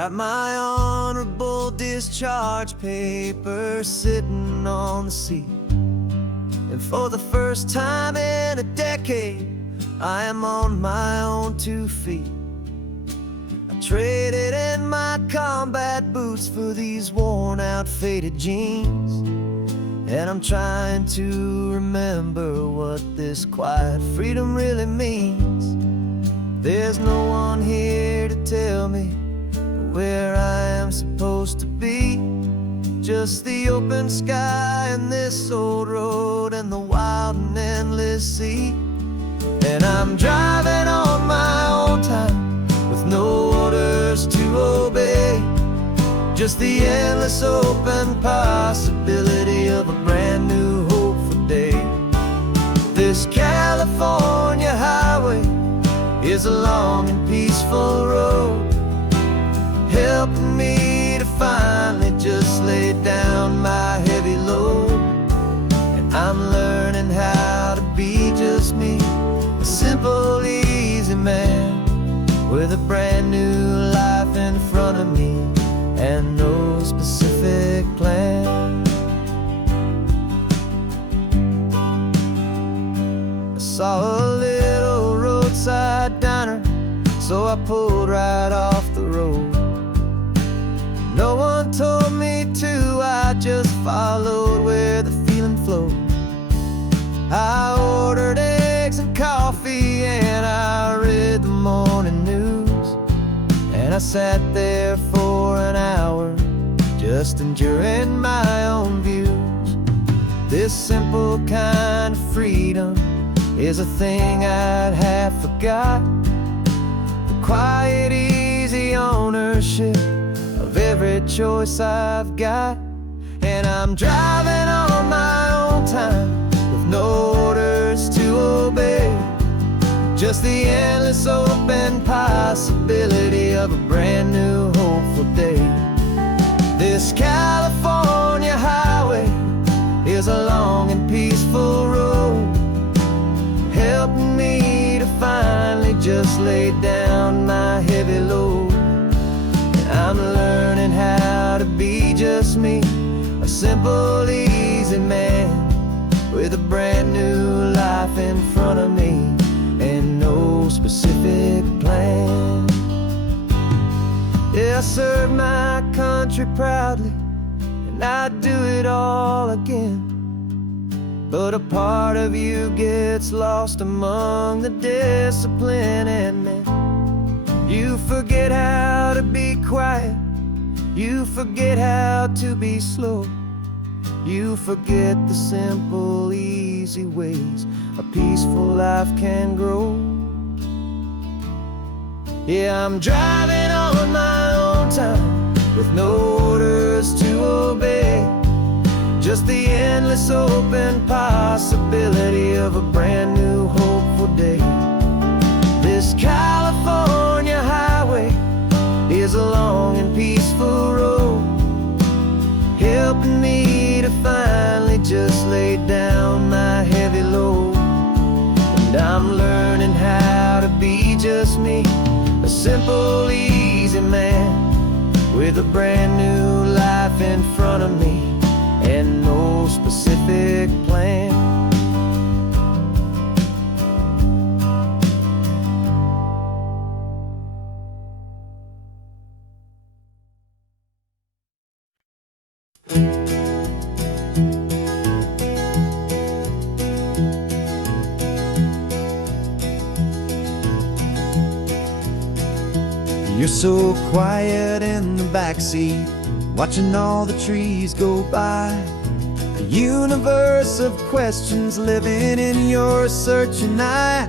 Got my honorable discharge paper sitting on the seat, and for the first time in a decade, I am on my own 2 feet. I traded in my combat boots for these worn out faded jeans, and I'm trying to remember what this quiet freedom really means. There's no one here to tell me where I am supposed to be, just the open sky and this old road and the wild and endless sea. And I'm driving on my own time with no orders to obey, just the endless open possibility of a brand new hopeful day. This California highway is a long and peaceful road, helping me to finally just lay down my heavy load. And I'm learning how to be just me, a simple, easy man with a brand new life in front of me and no specific plan. I saw a little roadside diner, so I pulled right off the road. No one told me to, I just followed where the feeling flowed. I ordered eggs and coffee and I read the morning news, and I sat there for an hour just enduring my own views. This simple kind of freedom is a thing I'd have forgot, the quiet, easy ownership of every choice I've got. And I'm driving on my own time with no orders to obey, just the endless open possibility of a brand new hopeful day. This California highway is a long and peaceful road, helping me to finally just lay down my heavy load. I'm learning how to be just me, a simple, easy man with a brand new life in front of me and no specific plan. Yeah, I served my country proudly and I'd do it all again, but a part of you gets lost among the discipline and men. You forget how to be quiet, you forget how to be slow, you forget the simple, easy ways a peaceful life can grow. Yeah, I'm driving on my own time with no orders to obey, just the endless open possibility of a brand new hopeful day. This California highway is a long and peaceful road, helping me to finally just lay down my heavy load. And I'm learning how to be just me, a simple, easy man with a brand new life in front of me and no specific plan. You're so quiet in the backseat, watching all the trees go by. A universe of questions living in your searching eye.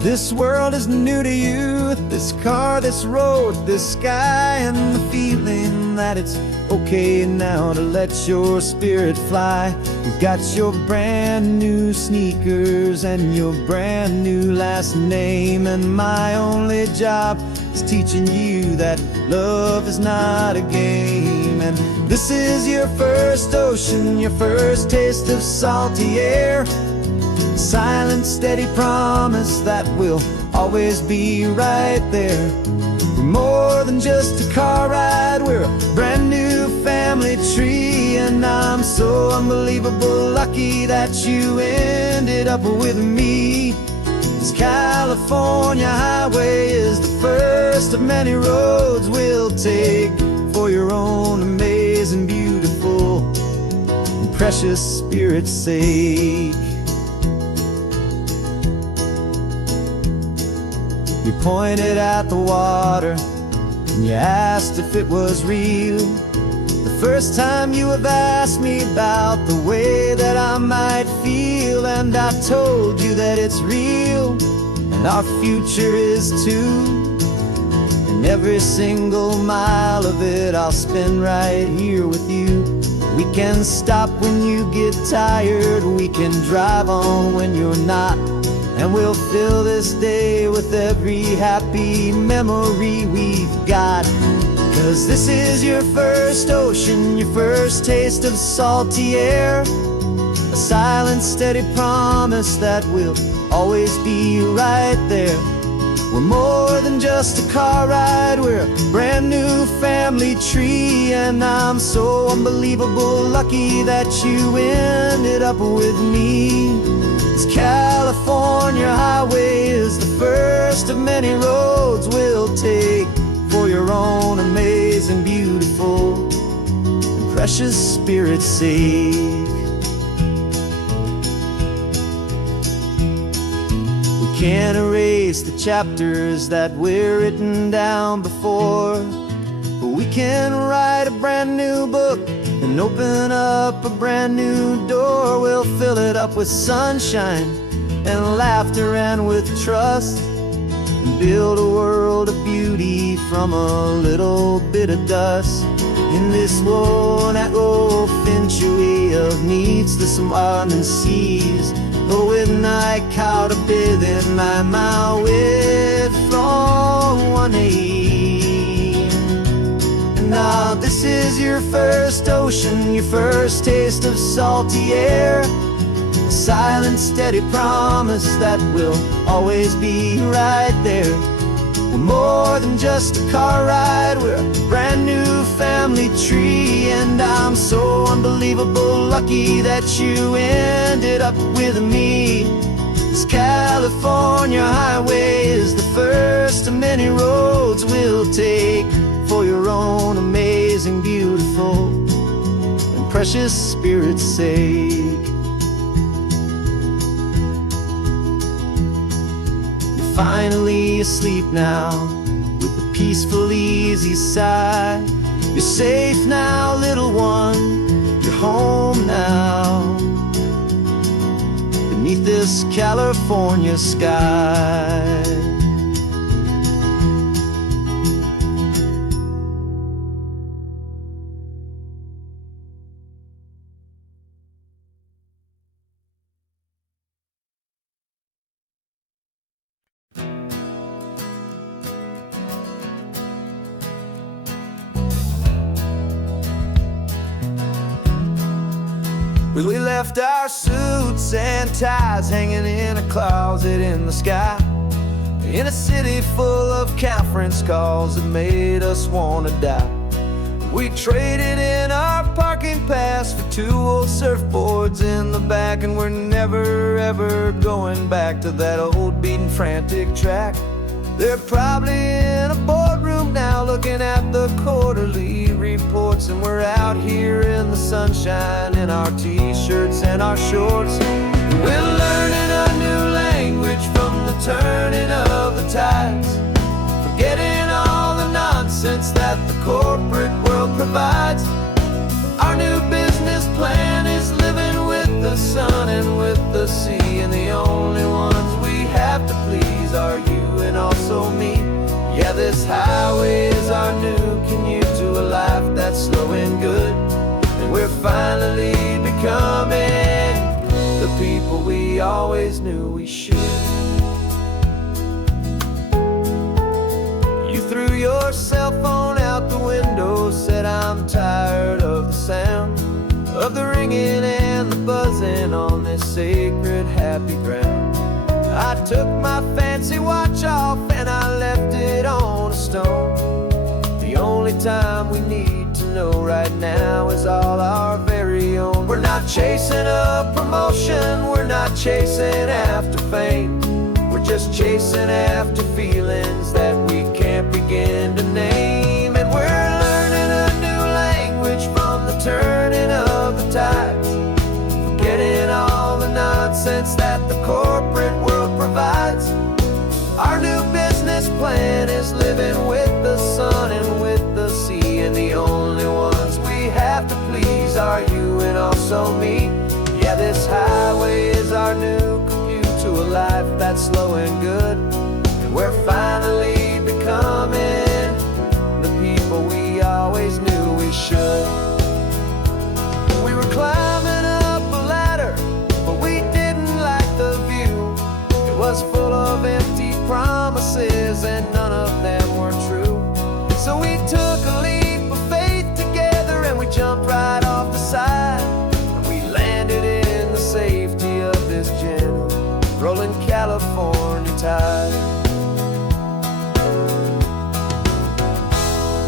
This world is new to you, this car, this road, this sky, and the feeling that it's okay now to let your spirit fly. You've got your brand new sneakers and your brand new last name, and my only job is teaching you that love is not a game. And this is your first ocean, your first taste of salty air. silent, steady promise that we'll always be right there. We're more than just a car ride, we're a brand new family tree. And I'm so unbelievable lucky that you ended up with me. This California highway is the first of many roads we'll take for your own amazing, beautiful, and precious Spirit's sake. You pointed at the water and you asked if it was real. The first time you have asked me about the way that I might feel, and I told you that it's real and our future is too. And every single mile of it I'll spend right here with you. We can stop when you get tired, we can drive on when you're not, and we'll fill this day with every happy memory we've got. 'Cause this is your first ocean, your first taste of salty air, a silent, steady promise that we'll always be right there. We're more than just a car ride, we're a brand new family tree. And I'm so unbelievable lucky that you ended up with me. This California highway is the first of many roads we'll take for your own amazing, beautiful, and precious Spirit's sake. We can't erase the chapters that were written down before, but we can write a brand new book and open up a brand new door. We'll fill it up with sunshine and laughter and with trust, and build a world of beauty from a little bit of dust. In this world that finchue of needs the smiling seas, oh, with night caught a bit in my way from one aim. And now this is your first ocean, your first taste of salty air, a silent, steady promise that we'll always be right there. We're more than just a car ride, we're a brand new family tree. And I'm so unbelievable lucky that you ended up with me. This California highway is the first of many roads we'll take for your own amazing, beautiful, and precious Spirit's sake. Finally asleep now with a peaceful, easy sigh. You're safe now, little one, you're home now, beneath this California sky. Well, we left our suits and ties hanging in a closet in the sky, in a city full of conference calls that made us want to die. We traded in our parking pass for 2 old surfboards in the back, and we're never ever going back to that old beaten frantic track. They're probably in a boardroom now looking at the quarterly reports, and we're out here in the sunshine in our t-shirts and our shorts. We're learning a new language from the turning of the tides, forgetting all the nonsense that the corporate world provides. Our new business plan is living with the sun and with the sea, and the only ones we have to please are you and also me. Yeah, this highway is our new commute to a life that's slow and good, and we're finally becoming the people we always knew we should. You threw your cell phone out the window, said I'm tired of the sound of the ringing and the buzzing on this sacred happy ground. Took my fancy watch off and I left it on a stone. The only time we need to know right now is all our very own. We're not chasing a promotion, we're not chasing after fame. We're just chasing after feelings that we can't begin to name. And we're learning a new language from the turning of the tides, forgetting all the nonsense that the corporate world provides. Our new business plan is living with the sun and with the sea, and the only ones we have to please are you and also me. Yeah, this highway is our new commute to a life that's slow and good, and we're finally becoming the people we always knew we should. We were climbing up a ladder, but we didn't like the view. It was full of empty promises and none of them were true. So we took a leap of faith together and we jumped right off the side, and we landed in the safety of this gentle rolling California tide.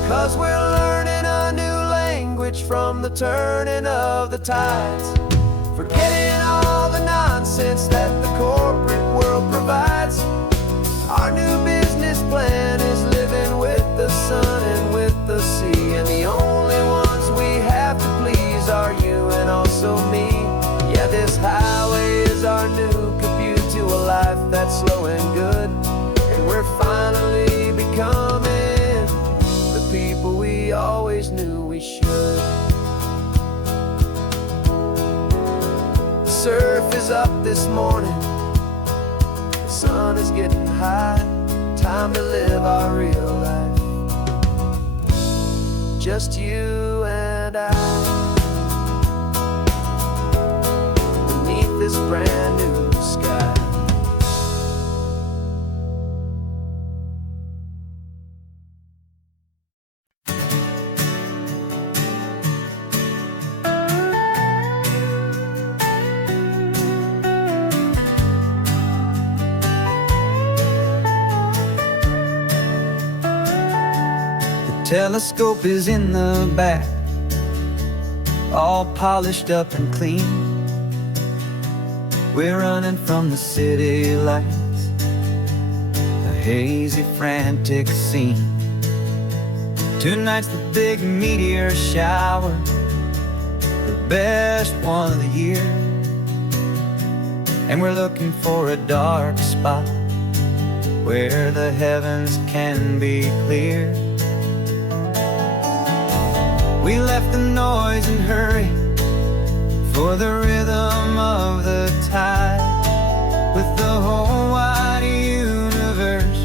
'Cause we're learning a new language from the turning of the tides, forgetting all the nonsense that the corporate world provides. Our new business plan is living with the sun and with the sea, and the only ones we have to please are you and also me. Yeah, this highway is our new commute to a life that's slow and good, and we're finally becoming the people we always knew we should. The surf is up this morning, the sun is getting high, time to live our real life, just you and I, beneath this brand new sky. Telescope is in the back, all polished up and clean. We're running from the city lights, a hazy, frantic scene. Tonight's the big meteor shower, the best one of the year, and we're looking for a dark spot where the heavens can be clear. We left the noise and hurry for the rhythm of the tide, with the whole wide universe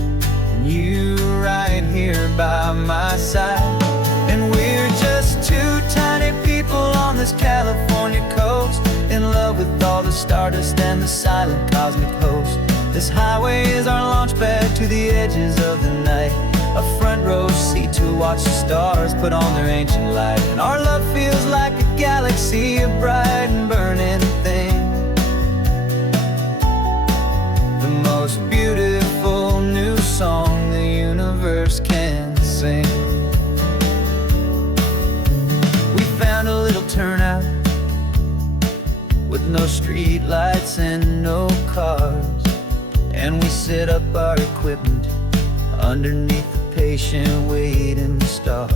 and you right here by my side. And we're just two tiny people on this California coast, in love with all the stardust and the silent cosmic host. This highway is our launch pad to the edges of the night, a front row seat to watch the stars put on their ancient light. And our love feels like a galaxy, a bright and burning thing, the most beautiful new song the universe can sing. We found a little turnout with no street lights and no cars, and we set up our equipment underneath the patient waiting stars.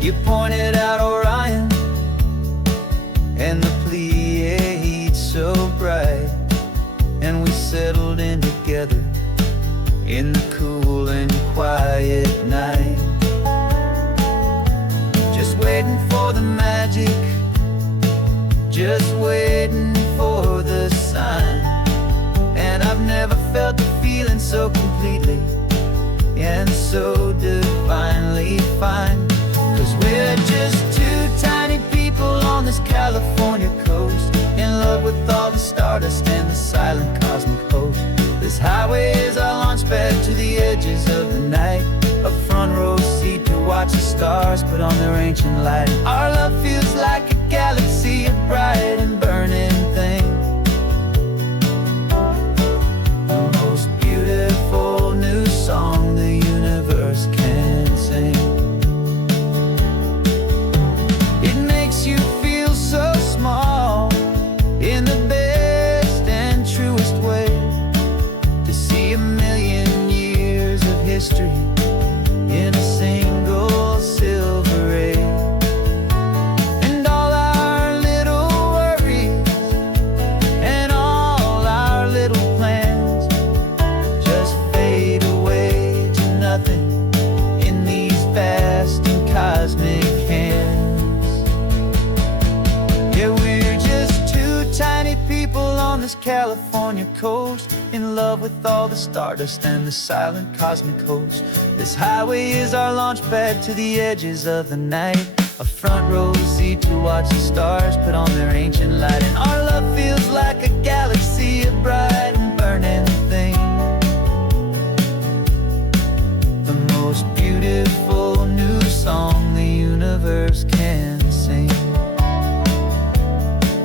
You pointed out Orion and the Pleiades so bright, and we settled in together in the cool and quiet night, just waiting for the magic, just waiting for the sign. And I've never felt the feeling so completely and so divinely fine. 'Cause we're just two tiny people on this California coast, in love with all the stardust and the silent cosmic host. This highway is our launch pad to the edges of the night, a front row seat to watch the stars put on their ancient light. Our love feels like a galaxy, a bright and burning thing, California coast, in love with all the stardust and the silent cosmic host. This highway is our launch pad to the edges of the night, a front row seat to watch the stars put on their ancient light. And our love feels like a galaxy of bright and burning things, the most beautiful new song the universe can sing.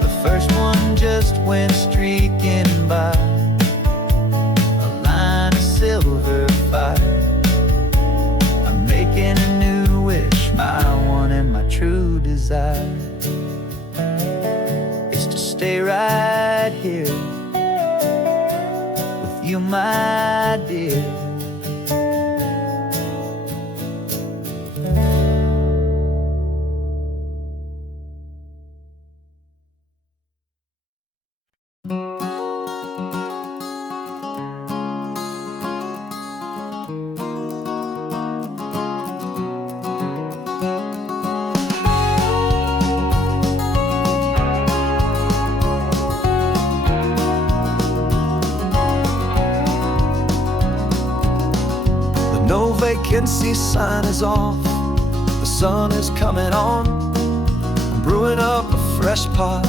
The first one just went streaking by, a line of silver fire. I'm making a new wish, my one and my true desire is to stay right here with you, my dear. No vacancy sign is off, the sun is coming on. I'm brewing up a fresh pot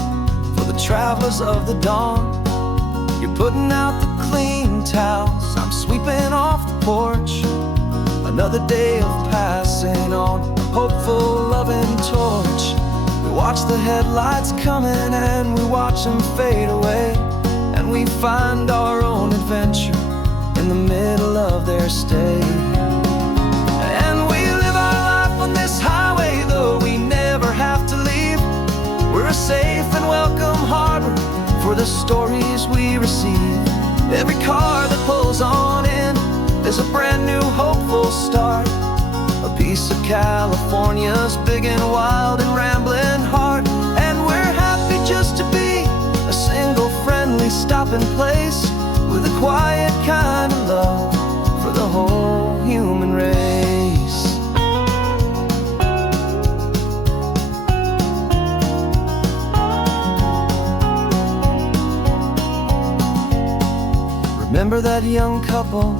for the travelers of the dawn. You're putting out the clean towels, I'm sweeping off the porch. Another day of passing on, a hopeful loving torch. We watch the headlights coming and we watch them fade away, and we find our own adventure in the middle of their stay. And we live our life on this highway, though we never have to leave. We're a safe and welcome harbor for the stories we receive. Every car that pulls on in is a brand new hopeful start, a piece of California's big and wild and rambling heart. And we're happy just to be a single friendly stopping place, with a quiet kind of love for the whole human race. Remember that young couple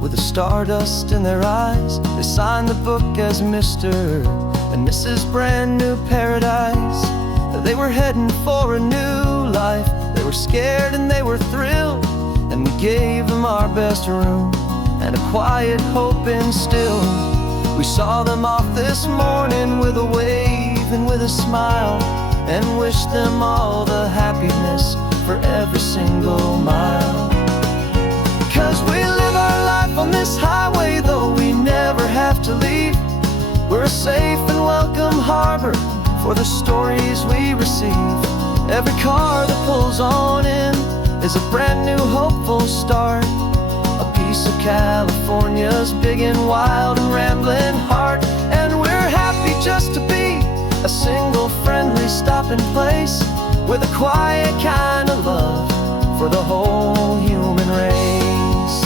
with the stardust in their eyes? They signed the book as Mr. and Mrs. Brand New Paradise. They were heading for a new life. They were scared and they were thrilled, and we gave them our best room and a quiet hope instilled. We saw them off this morning with a wave and with a smile, and wished them all the happiness for every single mile. 'Cause we live our life on this highway, though we never have to leave. We're a safe and welcome harbor for the stories we receive. Every car that pulls on in is a brand new hopeful start, a piece of California's big and wild and rambling heart. And we're happy just to be a single friendly stopping place, with a quiet kind of love for the whole human race.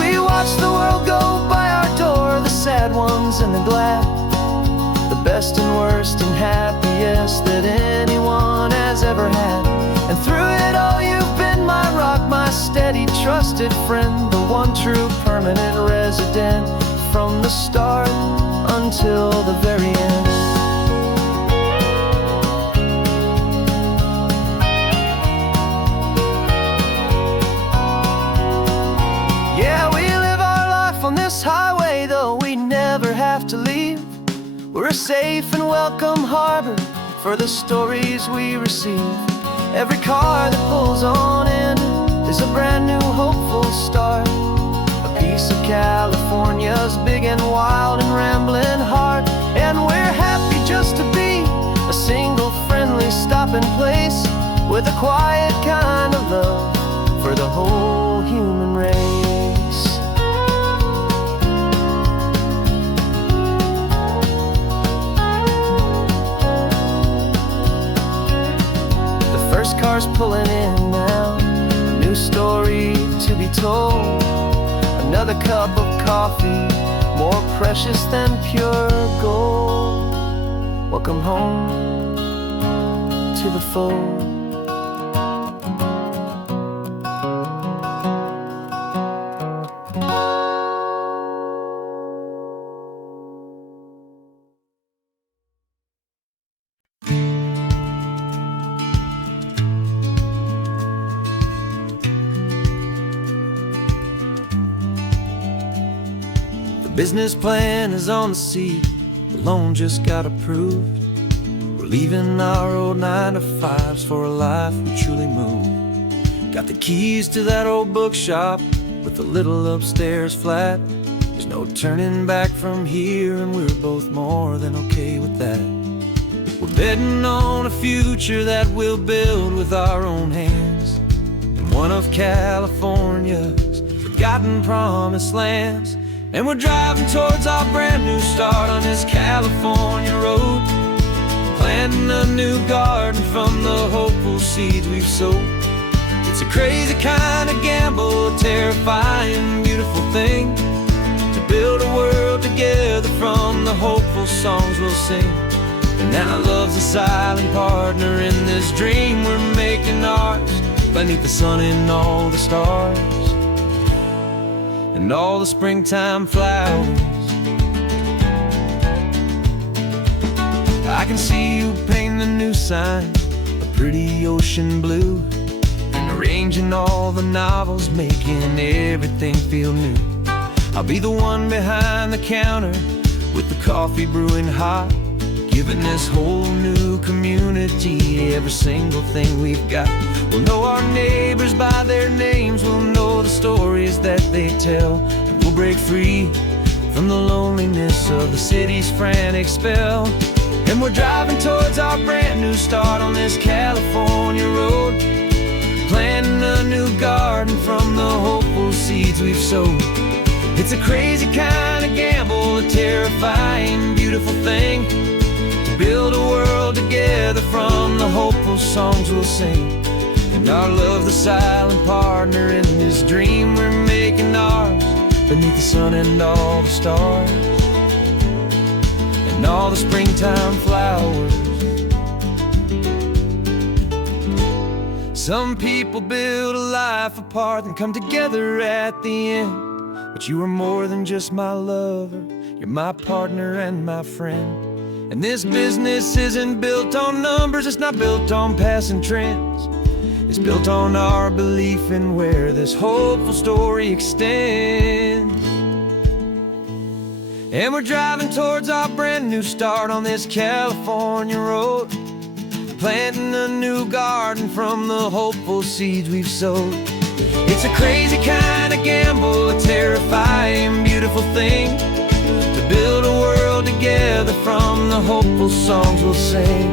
We watch the world go by our door, the sad ones and the glad, the best and worst and happiest that anyone has ever had. And through it all you've been my rock, my steady trusted friend, the one true permanent resident, from the start until the very end. Yeah, we live our life on this highway, though we never have to leave. We're a safe and welcome harbor for the stories we receive. Every car that pulls on in is a brand new hopeful start, a piece of California's big and wild and rambling heart. And we're happy just to be a single friendly stopping place, with a quiet kind of love for the whole human race. The first car's pulling in now, a new story to be told. Another cup of coffee, more precious than pure gold. Welcome home to the fold. The business plan is on the seat, the loan just got approved. We're leaving our old 9-to-5s for a life we truly move. Got the keys to that old bookshop with the little upstairs flat. There's no turning back from here, and we're both more than okay with that. We're betting on a future that we'll build with our own hands, in one of California's forgotten promised lands. And we're driving towards our brand new start on this California road, planting a new garden from the hopeful seeds we've sowed. It's a crazy kind of gamble, a terrifying, beautiful thing, to build a world together from the hopeful songs we'll sing. And now love's a silent partner in this dream we're making ours, beneath the sun and all the stars and all the springtime flowers. I can see you painting the new sign a pretty ocean blue, and arranging all the novels, making everything feel new. I'll be the one behind the counter with the coffee brewing hot, giving this whole new community every single thing we've got. We'll know our neighbors by their names, we'll know the stories that they tell, and we'll break free from the loneliness of the city's frantic spell. And we're driving towards our brand new start on this California road, planting a new garden from the hopeful seeds we've sowed. It's a crazy kind of gamble, a terrifying, beautiful thing, to build a world together from the hopeful songs we'll sing. And our love's the silent partner in this dream we're making ours, beneath the sun and all the stars and all the springtime flowers. Some people build a life apart and come together at the end, but you are more than just my lover, you're my partner and my friend. And this business isn't built on numbers, it's not built on passing trends. It's built on our belief in where this hopeful story extends. And we're driving towards our brand new start on this California road, planting a new garden from the hopeful seeds we've sowed. It's a crazy kind of gamble, a terrifying, beautiful thing, to build a world together from the hopeful songs we'll sing.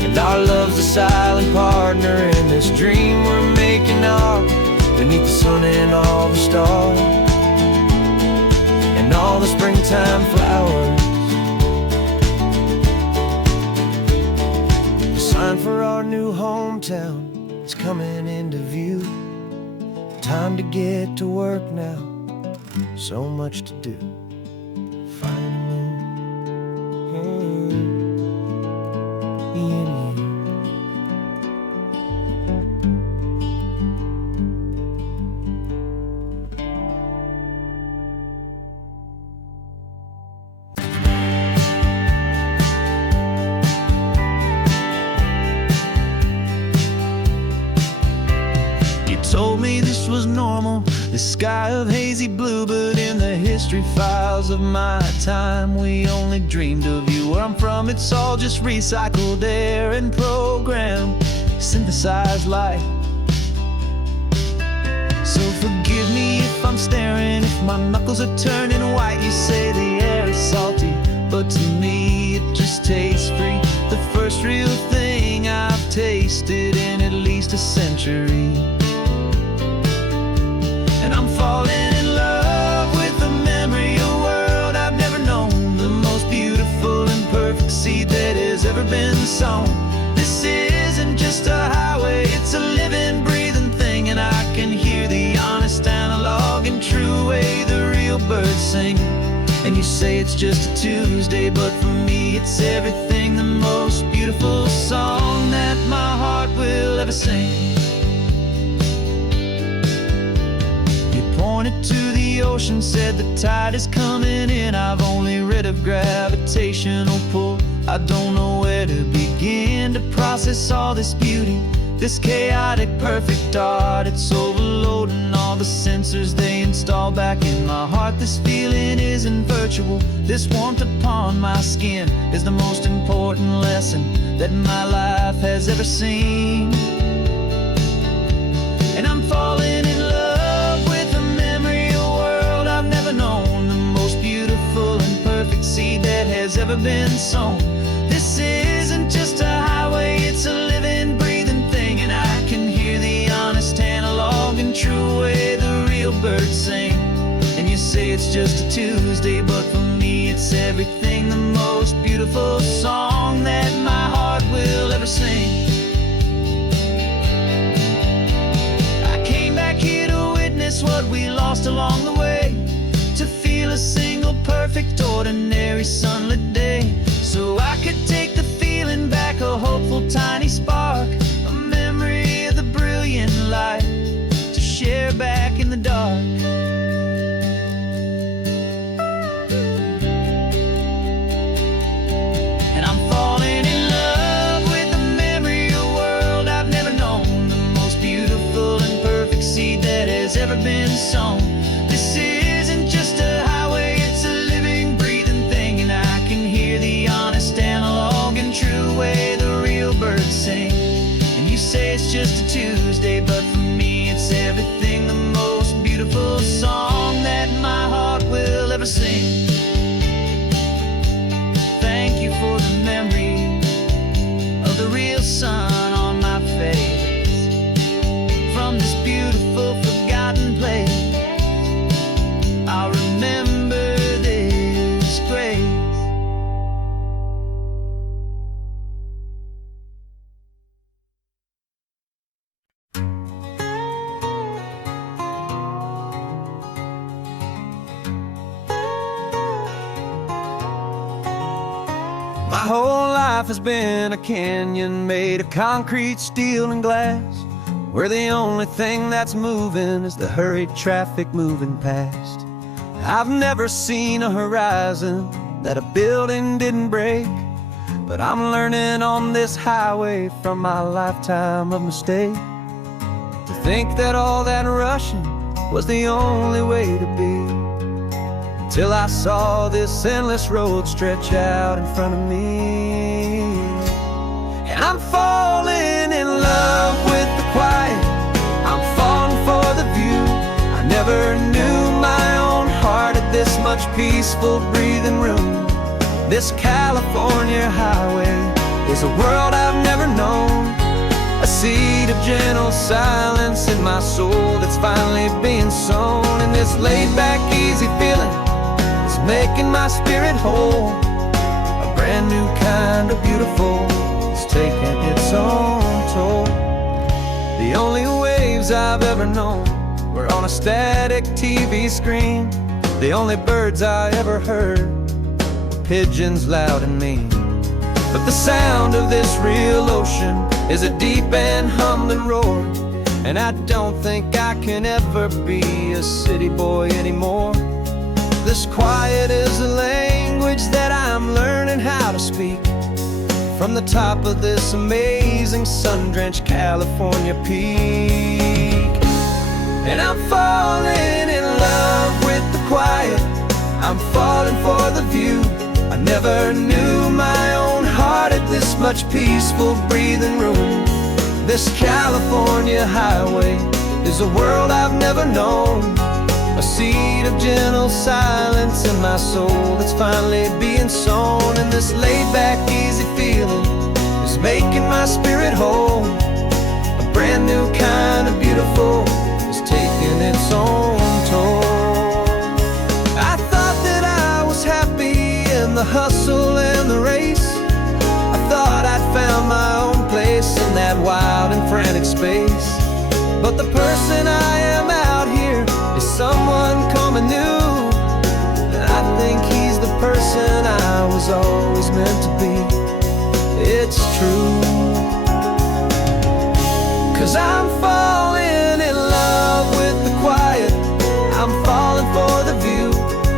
And our love's a silent partner in this dream we're making ours, beneath the sun and all the stars and all the springtime flowers. The sign for our new hometown is coming into view. Time to get to work now, so much to do. Told me this was normal, this sky of hazy blue, but in the history files of my time, we only dreamed of you. Where I'm from, it's all just recycled air and programmed, synthesized light. So forgive me if I'm staring, if my knuckles are turning white. You say the air is salty, but to me it just tastes free. The first real thing I've tasted in at least a century. And I'm falling in love with the memory of a world I've never known, the most beautiful and perfect seed that has ever been sown. This isn't just a highway, it's a living, breathing thing, and I can hear the honest, analog, and true way the real birds sing. And you say it's just a Tuesday, but for me it's everything the most beautiful beautiful song that my heart will ever sing. He pointed to the ocean, said the tide is coming in. I've only read of gravitational pull. I don't know where to begin to process all this beauty, this chaotic perfect art. It's overloading all the sensors they install back in my heart. This feeling isn't virtual. This warmth upon my skin is the most important lesson that my life has ever seen. And I'm falling in love with the memory of a world I've never known, the most beautiful and perfect seed that has ever been sown. This isn't just a highway, it's a living, breathing thing. And I can hear the honest analog and true way the real birds sing. And you say it's just a Tuesday, but for me it's everything, the most beautiful song that my heart will ever sing. I came back here to witness what we lost along the way, to feel a single perfect ordinary sunlit day, so I could take the feeling back, a hopeful tiny spark, a memory of the brilliant light to share back in the dark. And I'm falling in love with the memory of a world I've never known, the most beautiful and perfect seed that has ever been sown. This isn't just a highway, it's a living, breathing thing. And I can hear the honest analog and true way the real birds sing. And you say it's just a Tuesday, but for me it's everything, the most beautiful song that my heart will ever sing. Thank you for the memory of the real sun on my face, from this beautiful forgotten place. I'll remember this grace. My whole life has been a canyon made of concrete, steel, and glass, where the only thing that's moving is the hurried traffic moving past. I've never seen a horizon that a building didn't break, but I'm learning on this highway from my lifetime of mistakes, to think that all that rushing was the only way to be, till I saw this endless road stretch out in front of me. And I'm falling in love with the quiet, I'm falling for the view. I never knew my own heart had this much peaceful breathing room. This California highway is a world I've never known, a seed of gentle silence in my soul that's finally being sown. And this laid-back, easy feeling is making my spirit whole, a brand new kind of beautiful is taking its own toll. The only waves I've ever known were on a static TV screen. The only birds I ever heard were pigeons loud and mean. But the sound of this real ocean is a deep and humbling roar, and I don't think I can ever be a city boy anymore. This quiet is a language that I'm learning how to speak, from the top of this amazing sun-drenched California peak. And I'm falling in love with the quiet, I'm falling for the view. I never knew my own heart had this much peaceful breathing room. This California highway is a world I've never known, a seed of gentle silence in my soul that's finally being sown. And this laid-back, easy feeling is making my spirit whole, a brand new kind of beautiful is taking its own toll. I thought that I was happy in the hustle and the race, I thought I'd found my own place in that wild and frantic space. But the person I am out here is someone coming new, and I think he's the person I was always meant to be. it's true. 'Cause I'm falling in love with the quiet, I'm falling for the view.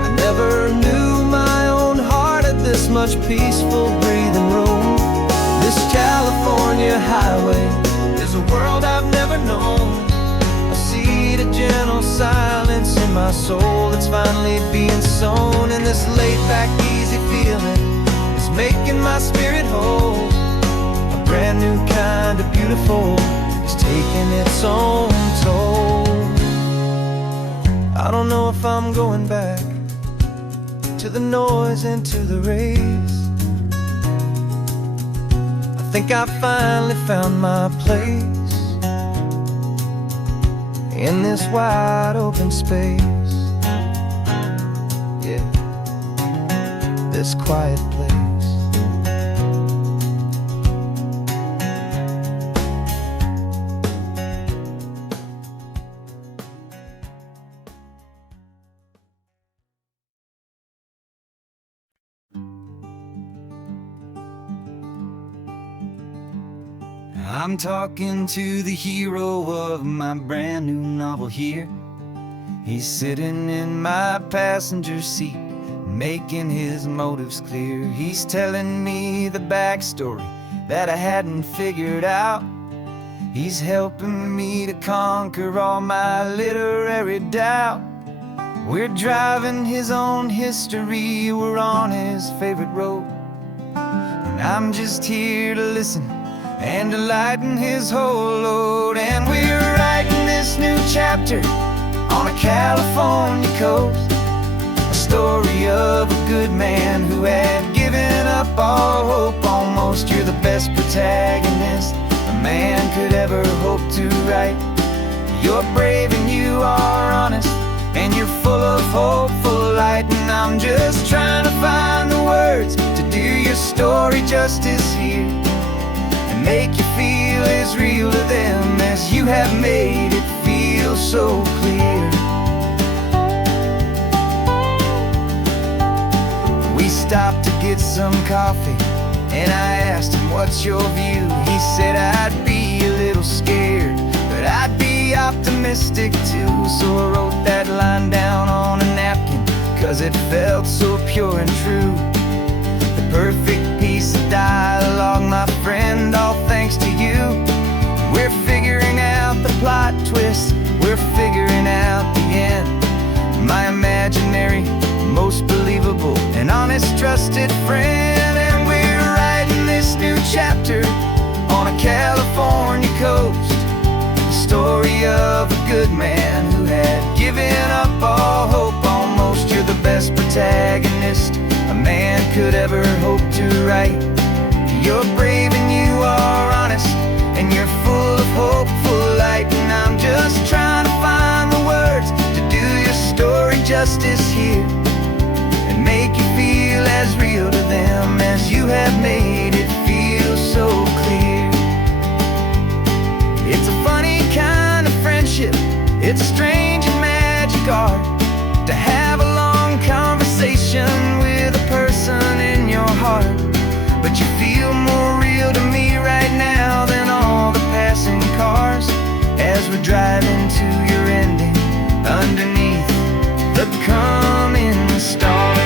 I never knew my own heart had this much peaceful breathing room. This California highway is a world I've never known. I see the gentle silence in my soul that's finally being sown. And this laid-back, easy feeling is making my spirit whole. A brand new kind of beautiful is taking its own toll. I don't know if I'm going back to the noise and to the race. I think I finally found my place in this wide open space. Yeah, this quiet place. I'm talking to the hero of my brand new novel here. He's sitting in my passenger seat, making his motives clear. He's telling me the backstory that I hadn't figured out. He's helping me to conquer all my literary doubt. We're driving his own history, we're on his favorite road, and I'm just here to listen and to lighten his whole load. And we're writing this new chapter on a California coast, a story of a good man who had given up all hope almost. You're the best protagonist a man could ever hope to write. You're brave and you are honest, and you're full of hopeful light. And I'm just trying to find the words to do your story justice here, make you feel as real to them as you have made it feel so clear. We stopped to get some coffee, and I asked him, what's your view? He said, I'd be a little scared, but I'd be optimistic too. So I wrote that line down on a napkin, 'cause it felt so pure and true. The perfect piece of dialogue, my friend, all thanks to you. We're figuring out the plot twist, we're figuring out the end. My imaginary, most believable and honest trusted friend. And we're writing this new chapter on a California coast, the story of a good man who had given up all hope almost. You're the best protagonist a man could ever hope to write. You're brave and you are honest, and you're full of hopeful light. And I'm just trying to find the words to do your story justice here, and make you feel as real to them as you have made it feel so clear. It's a funny kind of friendship, it's strange and magic art to have a long conversation with a person in your heart. But you feel more real to me right now than all the passing cars, as we're driving to your ending underneath the coming stars.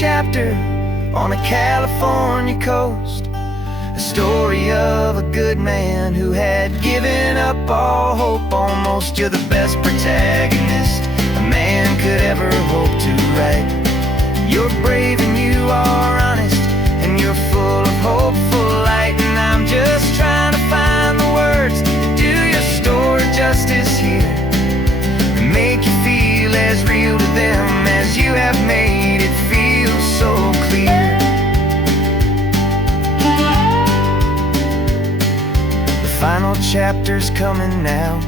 Chapter on a California coast, a story of a good man who had given up all hope almost. You're the best protagonist a man could ever hope to write. You're brave and you are honest, and you're full of hopeful light. And I'm just trying to find the words to do your story justice here, and make you feel as real to them as you have made it feel so clear. The final chapter's coming now,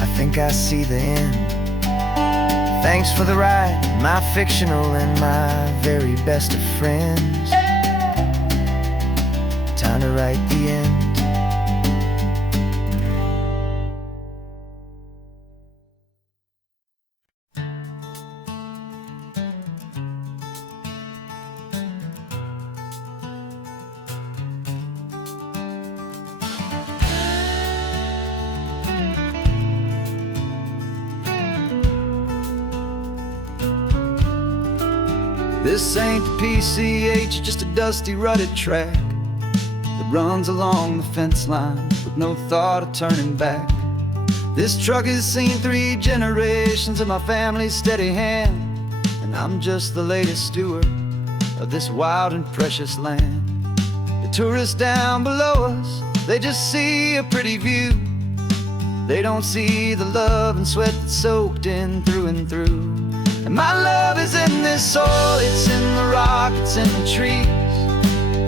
I think I see the end. Thanks for the ride, my fictional and my very best of friends. Time to write the end. This ain't the PCH, just a dusty, rutted track that runs along the fence line with no thought of turning back. This truck has seen 3 generations of my family's steady hand, and I'm just the latest steward of this wild and precious land. The tourists down below us, they just see a pretty view. They don't see the love and sweat that's soaked in through and through. And my love is in this soil, it's in the rock, it's in the trees.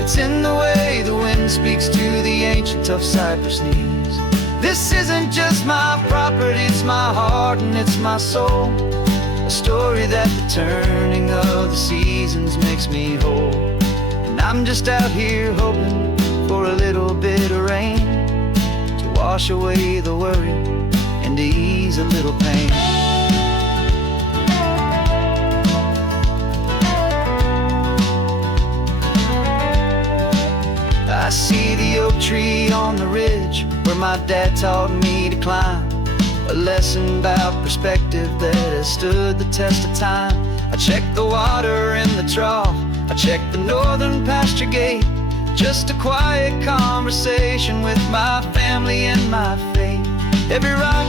It's in the way the wind speaks to the ancient tough cypress knees. This isn't just my property, it's my heart and it's my soul. A story that the turning of the seasons makes me whole. And I'm just out here hoping for a little bit of rain to wash away the worry and to ease a little pain. I see the oak tree on the ridge where my dad taught me to climb. A lesson about perspective that has stood the test of time. I check the water in the trough, I check the northern pasture gate. Just a quiet conversation with my family and my faith. Every rock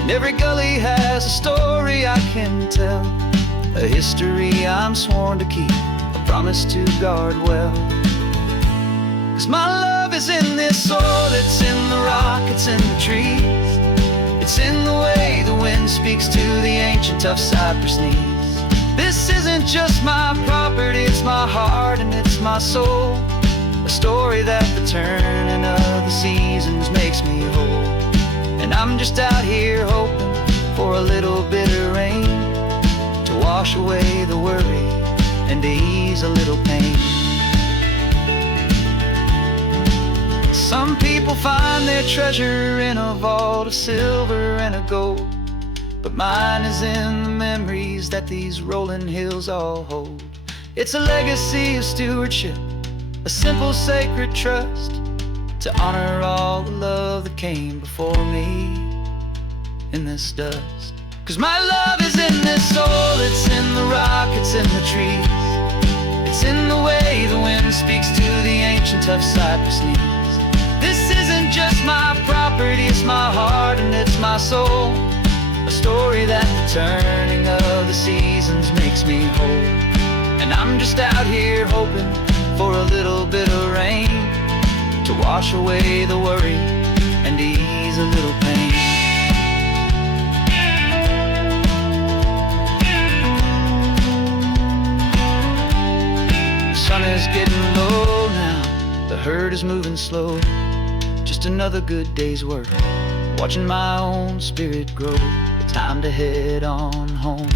and every gully has a story I can tell. A history I'm sworn to keep, a promise to guard well. 'Cause my love is in this soil, it's in the rock, it's in the trees. It's in the way the wind speaks to the ancient tough cypress knees. This isn't just my property, it's my heart and it's my soul. A story that the turning of the seasons makes me whole. And I'm just out here hoping for a little bit of rain to wash away the worry and to ease a little pain. Some people find their treasure in a vault of silver and of gold, but mine is in the memories that these rolling hills all hold. It's a legacy of stewardship, a simple sacred trust, to honor all the love that came before me in this dust. 'Cause my love is in this soil, it's in the rock, it's in the trees. It's in the way the wind speaks to the ancient tough cypress knees. This isn't just my property, it's my heart and it's my soul. A story that the turning of the seasons makes me whole. And I'm just out here hoping for a little bit of rain to wash away the worry and ease a little pain. The sun is getting low now, the herd is moving slow. Just another good day's work, watching my own spirit grow. Time to head on home.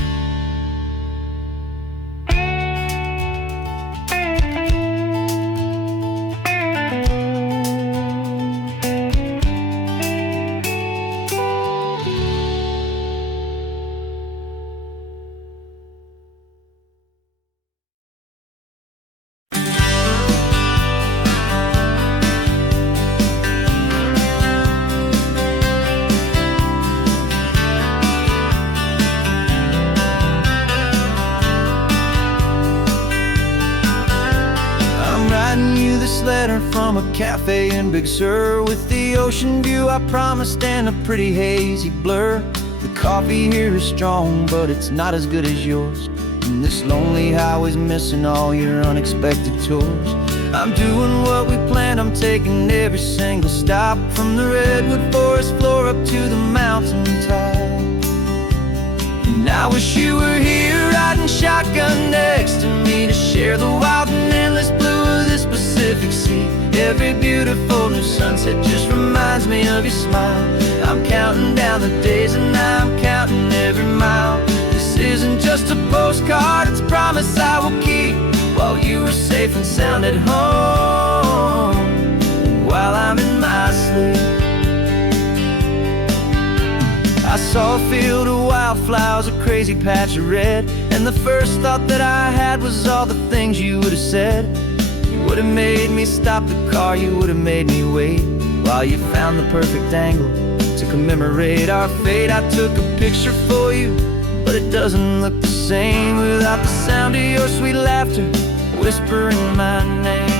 Letter from a cafe in Big Sur with the ocean view I promised and a pretty hazy blur. The coffee here is strong, but it's not as good as yours. And this lonely highway's missing all your unexpected tours. I'm doing what we planned, I'm taking every single stop, from the redwood forest floor up to the mountain top. And I wish you were here riding shotgun next to me to share the wild and endless blue of this Pacific Sea. Every beautiful new sunset just reminds me of your smile. I'm counting down the days and I'm counting every mile. This isn't just a postcard, it's a promise I will keep while you are safe and sound at home, while I'm in my sleep. I saw a field of wildflowers, a crazy patch of red, and the first thought that I had was all the things you would have said. You would have made me stop the car, you would have made me wait while you found the perfect angle to commemorate our fate. I took a picture for you, but it doesn't look the same without the sound of your sweet laughter whispering my name.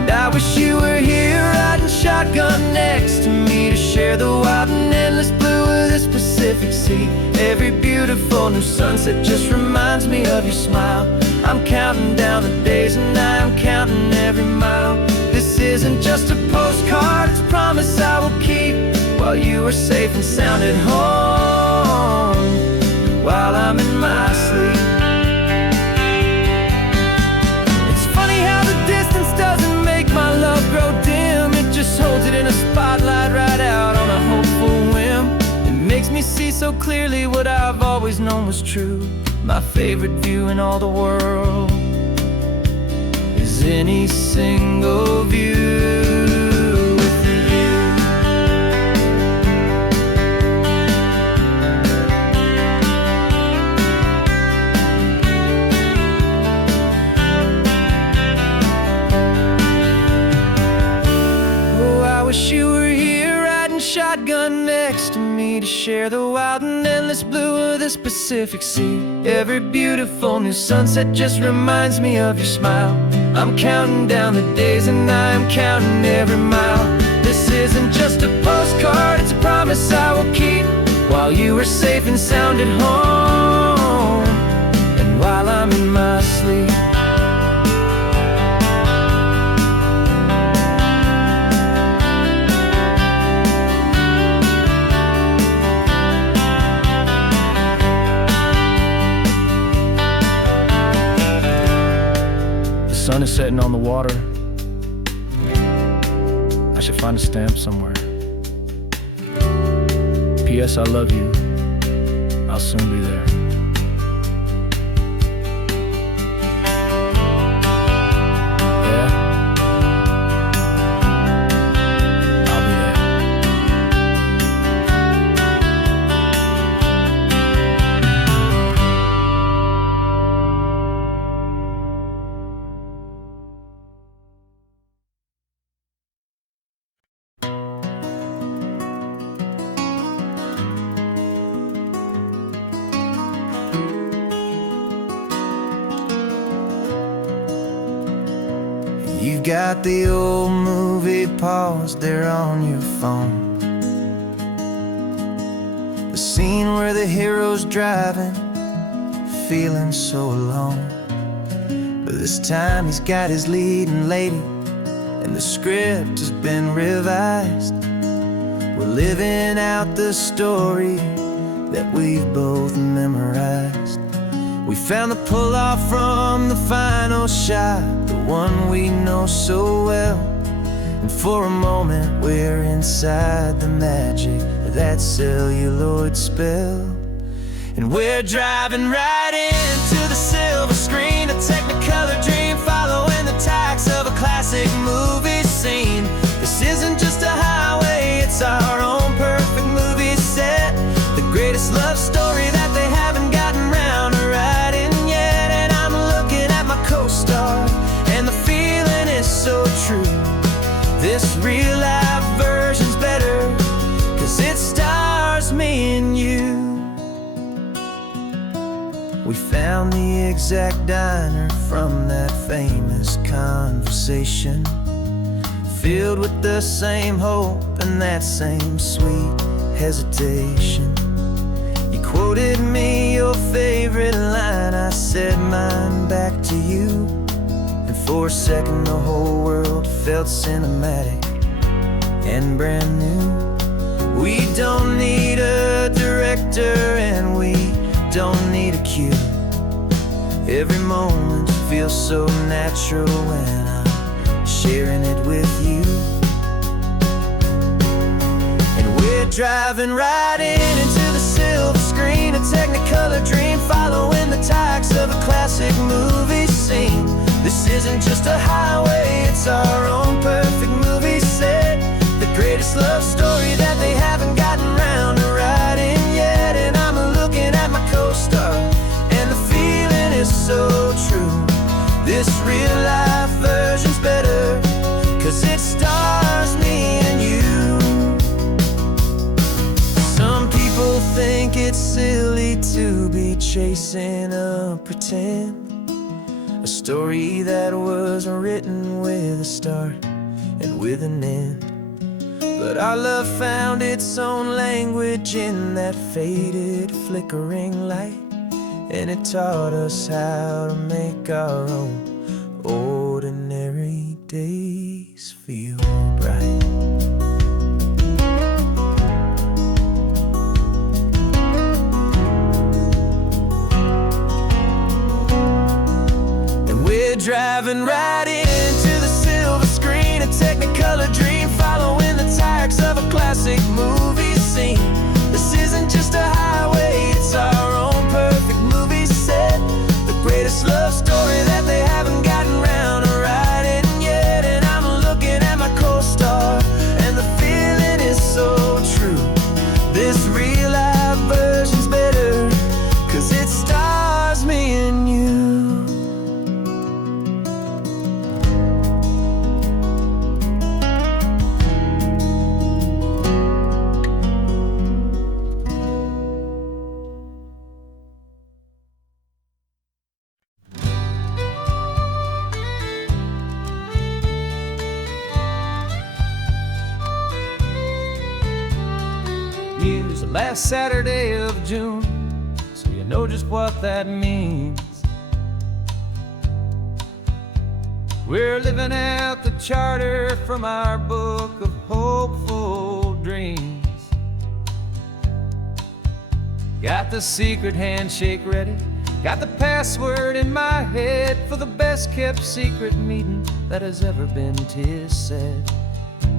And I wish you were here riding shotgun next to me to share the wild and endless blue of this Pacific Sea. Every beautiful new sunset just reminds me of your smile. I'm counting down the days and I'm counting every mile. This isn't just a postcard, it's a promise I will keep while you are safe and sound at home, while I'm in my sleep. It's funny how the distance doesn't make my love grow dim. It just holds it in a spotlight right out on a hopeful whim. It makes me see so clearly what I've always known was true. My favorite view in all the world is any single view. Wish you were here riding shotgun next to me to share the wild and endless blue of this Pacific Sea. Every beautiful new sunset just reminds me of your smile. I'm counting down the days and I'm counting every mile. This isn't just a postcard, it's a promise I will keep while you are safe and sound at home, and while I'm in my sleep. The sun is setting on the water. I should find a stamp somewhere. P.S. I love you. I'll soon be there. Yeah? I'll be there. You've got the old movie paused there on your phone, the scene where the hero's driving, feeling so alone. But this time he's got his leading lady, and the script has been revised. We're living out the story that we've both memorized. We found the pull-off from the final shot, the one we know so well. And for a moment we're inside the magic of that celluloid spell. And we're driving right into the silver screen, a Technicolor dream following the tacks of a classic movie scene. This isn't just a highway, it's our own perfect movie set, the greatest love story that they haven't gotten round to writing yet. And I'm looking at my co-star, and the feeling is so true. This real life version's better, 'cause it stars me and you. We found the exact diner from that famous conversation, filled with the same hope and that same sweet hesitation. You quoted me your favorite line, I said mine back to you. And for a second the whole world felt cinematic and brand new. We don't need a director and we don't need a cue. Every moment feels so natural when I'm sharing it with you. And we're driving right into the silver screen, a Technicolor dream, following the tacks of a classic movie scene. This isn't just a highway, it's our own perfect movie set. The greatest love story that they haven't gotten round to writing yet. And I'm looking at my co-star, and the feeling is so true. This real life version's better, 'cause it stars me and you. Some people think it's silly to be chasing a pretend, a story that was written with a start and with an end. But our love found its own language in that faded, flickering light, and it taught us how to make our own ordinary days feel bright. And we're driving right into the silver screen, a Technicolor dream, following the tacks of a classic movie scene. This isn't just a highway, it's our own perfect movie set. The greatest love story that they haven't gotten round to writing yet. And I'm looking at my co-star, and the feeling is so true. This real life version's better, 'cause it stars me and you. Here's the last Saturday of June, so you know just what that means. We're living out the charter from our book of hopeful dreams. Got the secret handshake ready, got the password in my head for the best kept secret meeting that has ever been, 'tis said.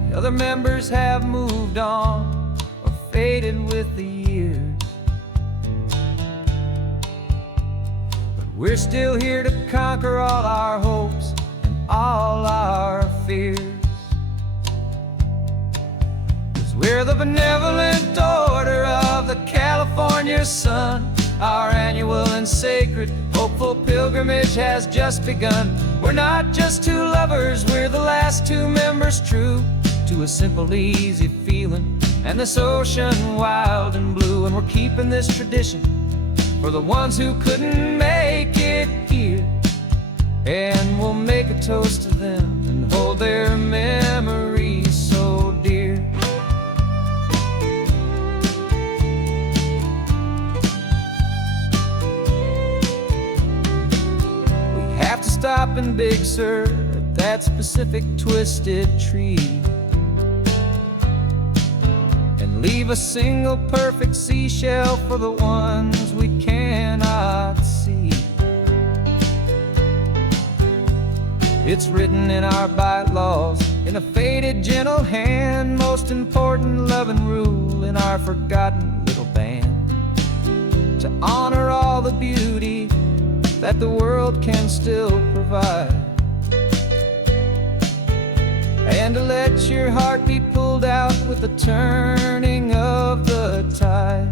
The other members have moved on, faded with the years, but we're still here to conquer all our hopes and all our fears. 'Cause we're the benevolent order of the California sun. Our annual and sacred hopeful pilgrimage has just begun. We're not just two lovers, we're the last two members true to a simple, easy feeling and this ocean wild and blue. And we're keeping this tradition for the ones who couldn't make it here, and we'll make a toast to them and hold their memories so dear. We have to stop in Big Sur at that specific twisted tree, leave a single perfect seashell for the ones we cannot see. It's written in our bylaws in a faded, gentle hand, most important loving rule in our forgotten little band, to honor all the beauty that the world can still provide, and to let your heart be pulled out with the turning of the tide.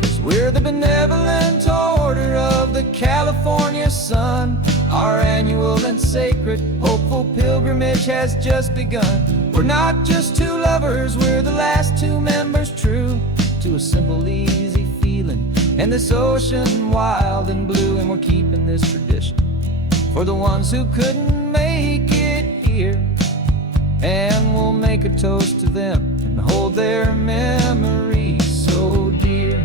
'Cause we're the benevolent order of the California sun. Our annual and sacred hopeful pilgrimage has just begun. We're not just two lovers, we're the last two members true to a simple, easy feeling and this ocean wild and blue. And we're keeping this tradition for the ones who couldn't make it here, and we'll make a toast to them and hold their memories so dear.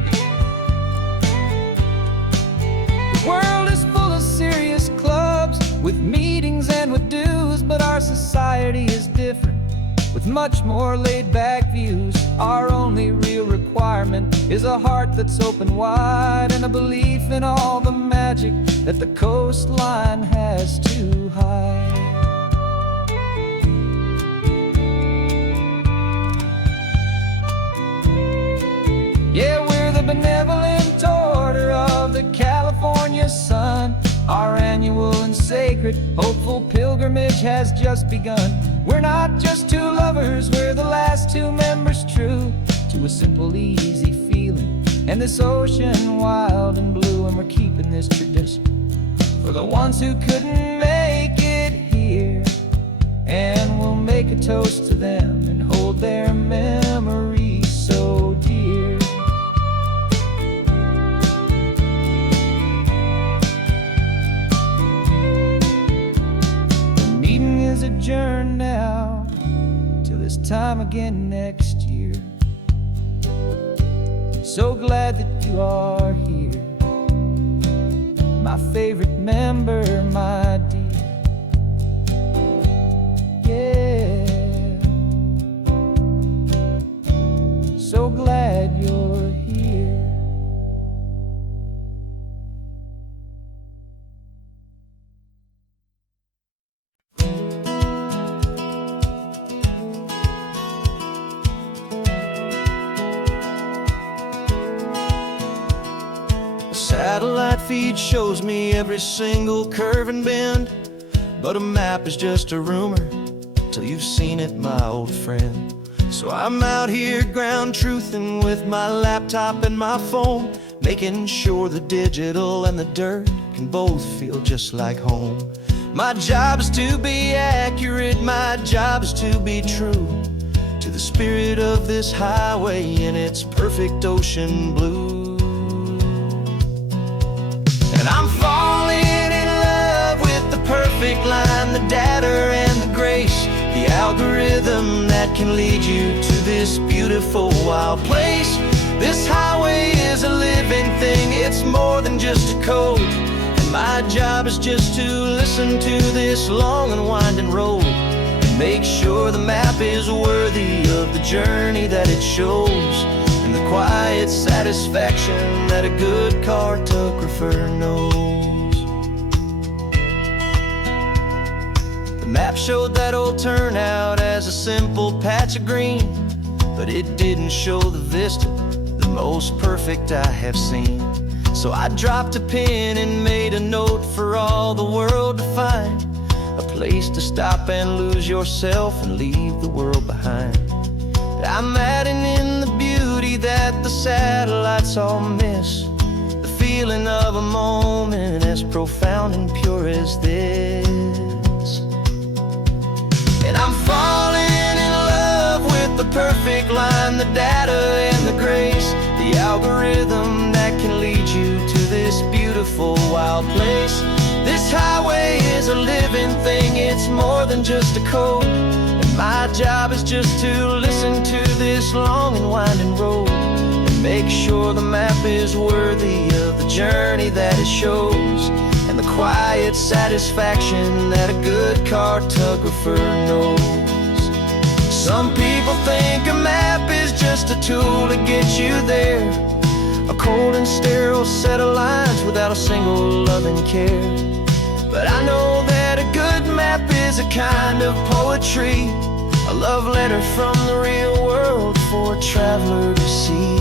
The world is full of serious clubs with meetings and with dues, but our society is different with much more laid-back views. Our only real requirement is a heart that's open wide and a belief in all the magic that the coastline has to hide. sacred, hopeful pilgrimage has just begun. We're not just two lovers, we're the last two members true to a simple, easy feeling. And this ocean wild and blue, and we're keeping this tradition for the ones who couldn't make it here. And we'll make a toast to them and hold their memories so dear. The meeting is adjourned now till this time again next year. So glad that you are here, my favorite member, my dear. Yeah, so glad you're here. Satellite feed shows me every single curve and bend, but a map is just a rumor till you've seen it, my old friend. So I'm out here ground truthing with my laptop and my phone, making sure the digital and the dirt can both feel just like home. My job is to be accurate, my job is to be true to the spirit of this highway in its perfect ocean blue. And I'm falling in love with the perfect line, the data and the grace, the algorithm that can lead you to this beautiful wild place. This highway is a living thing, it's more than just a code. And my job is just to listen to this long and winding road and make sure the map is worthy of the journey that it shows, and the quiet satisfaction that a good cartographer knows. The map showed that old turnout as a simple patch of green, but it didn't show the vista, the most perfect I have seen. So I dropped a pin and made a note for all the world to find, a place to stop and lose yourself and leave the world behind. I'm adding in the beauty that the satellites all miss, the feeling of a moment as profound and pure as this. And I'm falling in love with the perfect line, the data and the grace, the algorithm that can lead you to this beautiful wild place. This highway is a living thing, it's more than just a code. My job is just to listen to this long and winding road and make sure the map is worthy of the journey that it shows, and the quiet satisfaction that a good cartographer knows. Some people think a map is just a tool to get you there, a cold and sterile set of lines without a single loving care. But I know that a good map is a kind of poetry, a love letter from the real world for a traveler to see.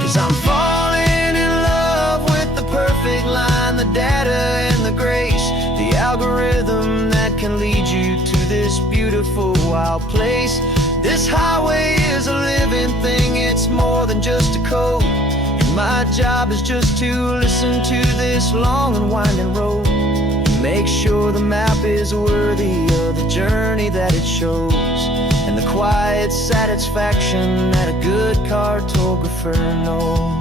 'Cause I'm falling in love with the perfect line, the data and the grace, the algorithm that can lead you to this beautiful wild place. This highway is a living thing, it's more than just a code. And my job is just to listen to this long and winding road and make sure the map is worthy of the journey that it shows, and the quiet satisfaction that a good cartographer knows.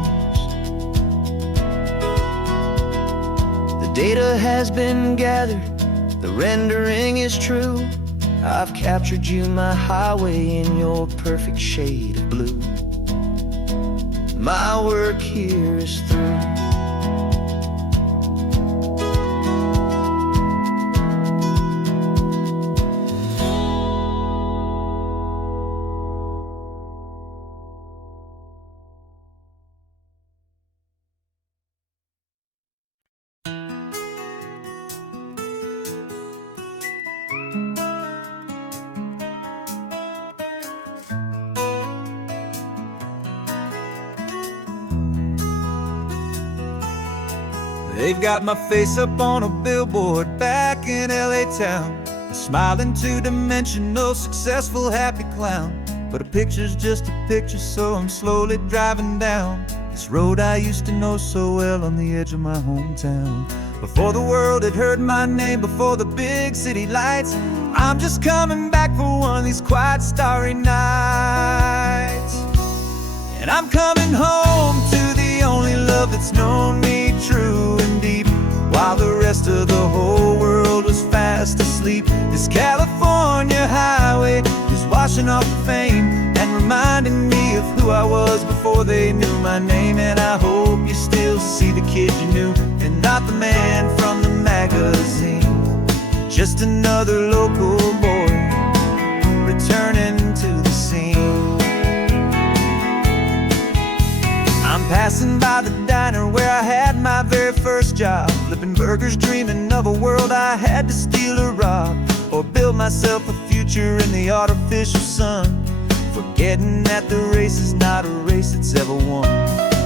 The data has been gathered, the rendering is true. I've captured you, my highway, in your perfect shade of blue. My work here is through. They've got my face up on a billboard back in LA town, a smiling two-dimensional, successful, happy clown. But a picture's just a picture, so I'm slowly driving down this road I used to know so well on the edge of my hometown. Before the world had heard my name, before the big city lights, I'm just coming back for one of these quiet, starry nights. And I'm coming home to the only love that's known me true and deep, while the rest of the whole world was fast asleep. This California highway is washing off the fame and reminding me of who I was before they knew my name. And I hope you still see the kid you knew, and not the man from the magazine. Just another local boy returning to the scene. I'm passing by the diner where I had my very first job, flipping burgers, dreaming of a world I had to steal or rob, or build myself a future in the artificial sun, forgetting that the race is not a race that's ever won.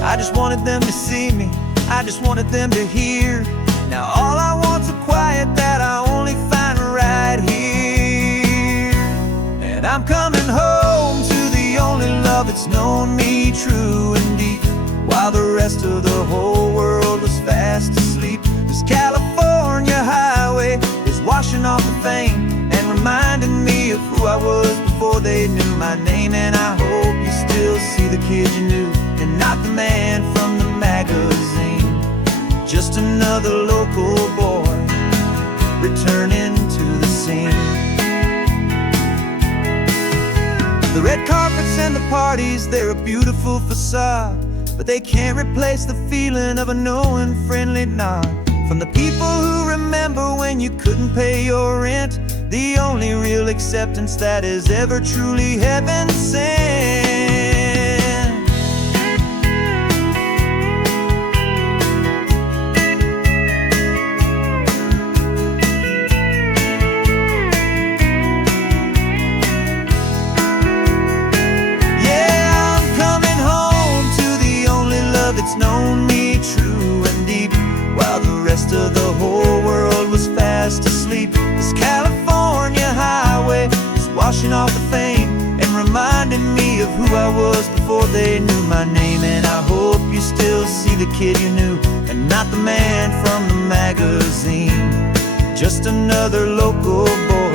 I just wanted them to see me, I just wanted them to hear. Now all I want's a quiet that I only find right here. And I'm coming home to the only love that's known me true and deep, while the rest of the whole world was fast asleep. This California highway is washing off the fame and reminding me of who I was before they knew my name. And I hope you still see the kid you knew, and not the man from the magazine. Just another local boy returning to the scene. The red carpets and the parties, they're a beautiful facade, but they can't replace the feeling of a knowing, friendly nod from the people who remember when you couldn't pay your rent. The only real acceptance that is ever truly heaven sent. Yeah, I'm coming home to the only love that's known me true and deep, while the rest of the whole world was fast asleep. This California highway is washing off the fame and reminding me of who I was before they knew my name. And I hope you still see the kid you knew, and not the man from the magazine. Just another local boy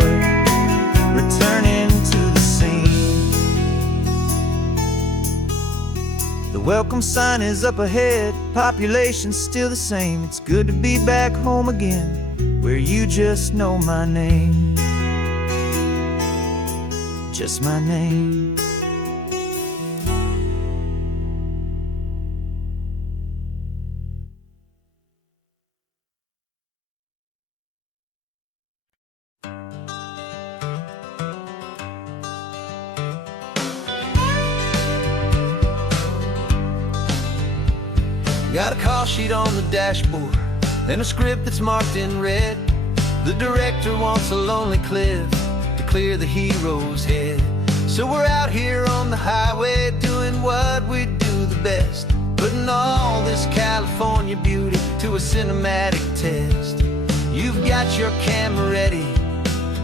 returning to the scene. The welcome sign is up ahead, population's still the same. It's good to be back home again, where you just know my name. Just my name. Got a call sheet on the dashboard and a script that's marked in red. The director wants a lonely cliff to clear the hero's head. So we're out here on the highway doing what we do the best, putting all this California beauty to a cinematic test. You've got your camera ready,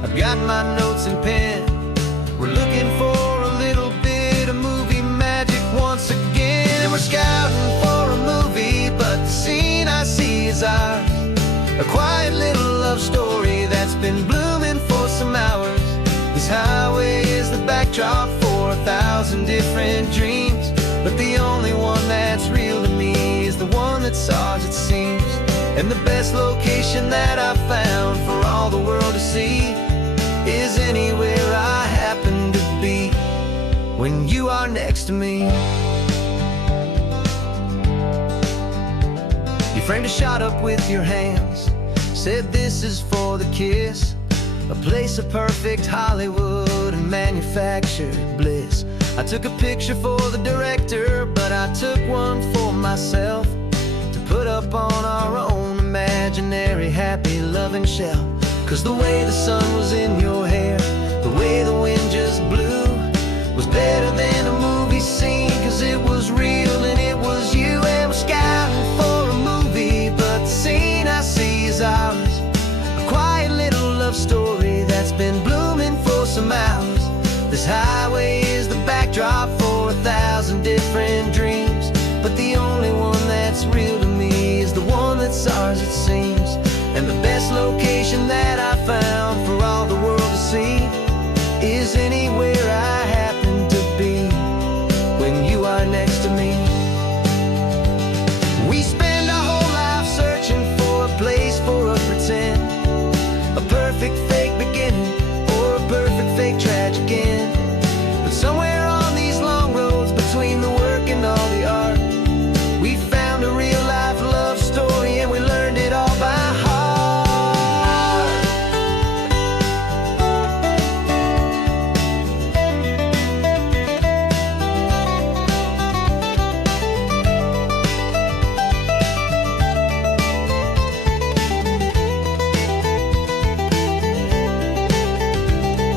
I've got my notes and pen. We're looking for a little bit of movie magic once again. And we're scouting for a movie, but the scene I see is ours. A quiet little love story that's been blooming for some hours. This highway is the backdrop for 1,000 different dreams, but the only one that's real to me is the one that's ours, it seems. And the best location that I've found for all the world to see is anywhere I happen to be when you are next to me. You framed a shot up with your hands, said this is for the kiss, a place of perfect Hollywood and manufactured bliss. I took a picture for the director, but I took one for myself to put up on our own imaginary happy loving shelf. Cause the way the sun was in your hair, the way the wind just blew, was better than a movie scene. Cause it was real and it was you. And we're scouting for a movie, but the scene This highway is the backdrop for 1,000 different dreams, but the only one that's real to me is the one that's ours, it seems. And the best location that I found for all the world to see is anywhere I happen to be when you are next to me. We spend our whole life searching for a place for a pretend, a perfect fake beginning or a perfect fake tragic end. But somewhere on these long roads between the work and all the art, we found a real life love story, and we learned it all by heart.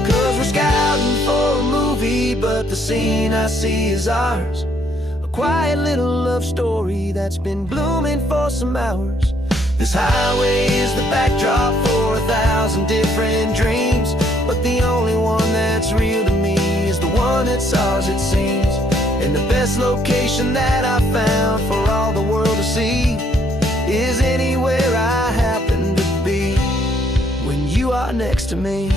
'Cause we're scouting for a movie, but the scene I see is ours. A quiet little love story that's been blooming for some hours. This highway is the backdrop for 1,000 different dreams, but the only one that's real to me is the one that's ours, it seems. And the best location that I found for all the world to see is anywhere I happen to be when you are next to me.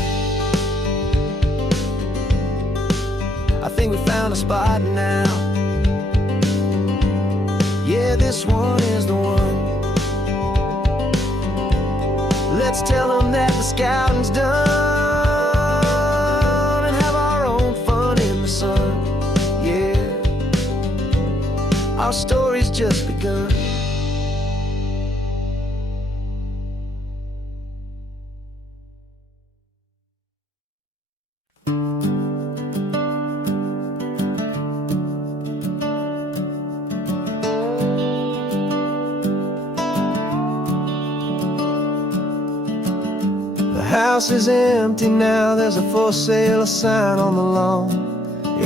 I think we found a spot now. Yeah, this one is the one. Let's tell them that the scouting's done and have our own fun in the sun. Yeah, our story's just begun. The house is empty now, there's a for sale sign on the lawn.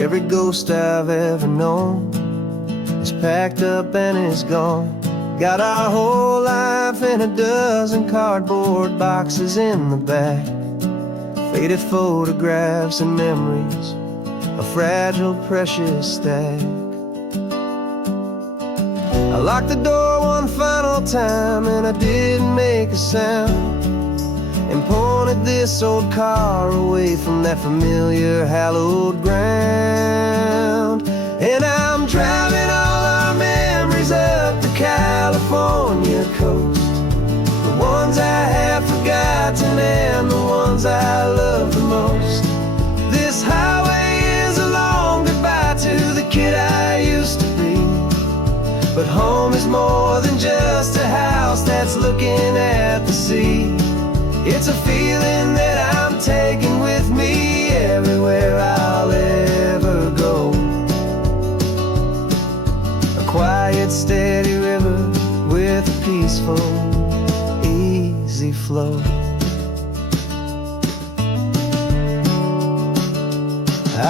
Every ghost I've ever known is packed up and is gone. Got our whole life in a dozen cardboard boxes in the back. Faded photographs and memories, a fragile, precious stack. I locked the door one final time and I didn't make a sound, and pointed this old car away from that familiar hallowed ground. And I'm driving all our memories up the California coast, the ones I have forgotten and the ones I love the most. This highway is a long goodbye to the kid I used to be, but home is more than just a house that's looking at the sea. It's a feeling that I'm taking with me everywhere I'll ever go. A quiet, steady river with a peaceful, easy flow.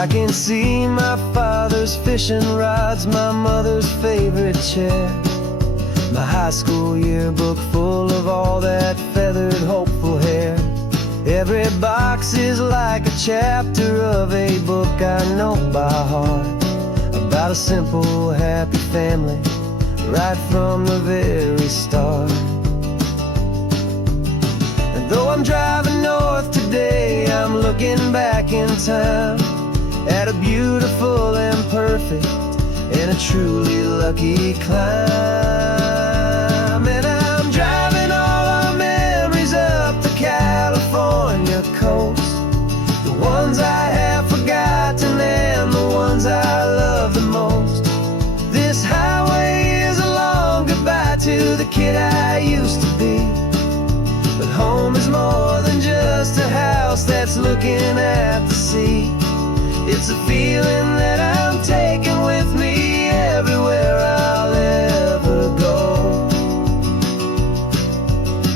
I can see my father's fishing rods, my mother's favorite chair, my high school yearbook full of all that feathered, hopeful hair. Every box is like a chapter of a book I know by heart, about a simple, happy family right from the very start. And though I'm driving north today, I'm looking back in time at a beautiful and perfect and a truly lucky climb. And I'm driving all our memories up the California coast, the ones I have forgotten and the ones I love the most. This highway is a long goodbye to the kid I used to be, but home is more than just a house that's looking at the sea. It's a feeling that I'm taking with me everywhere I'll ever go.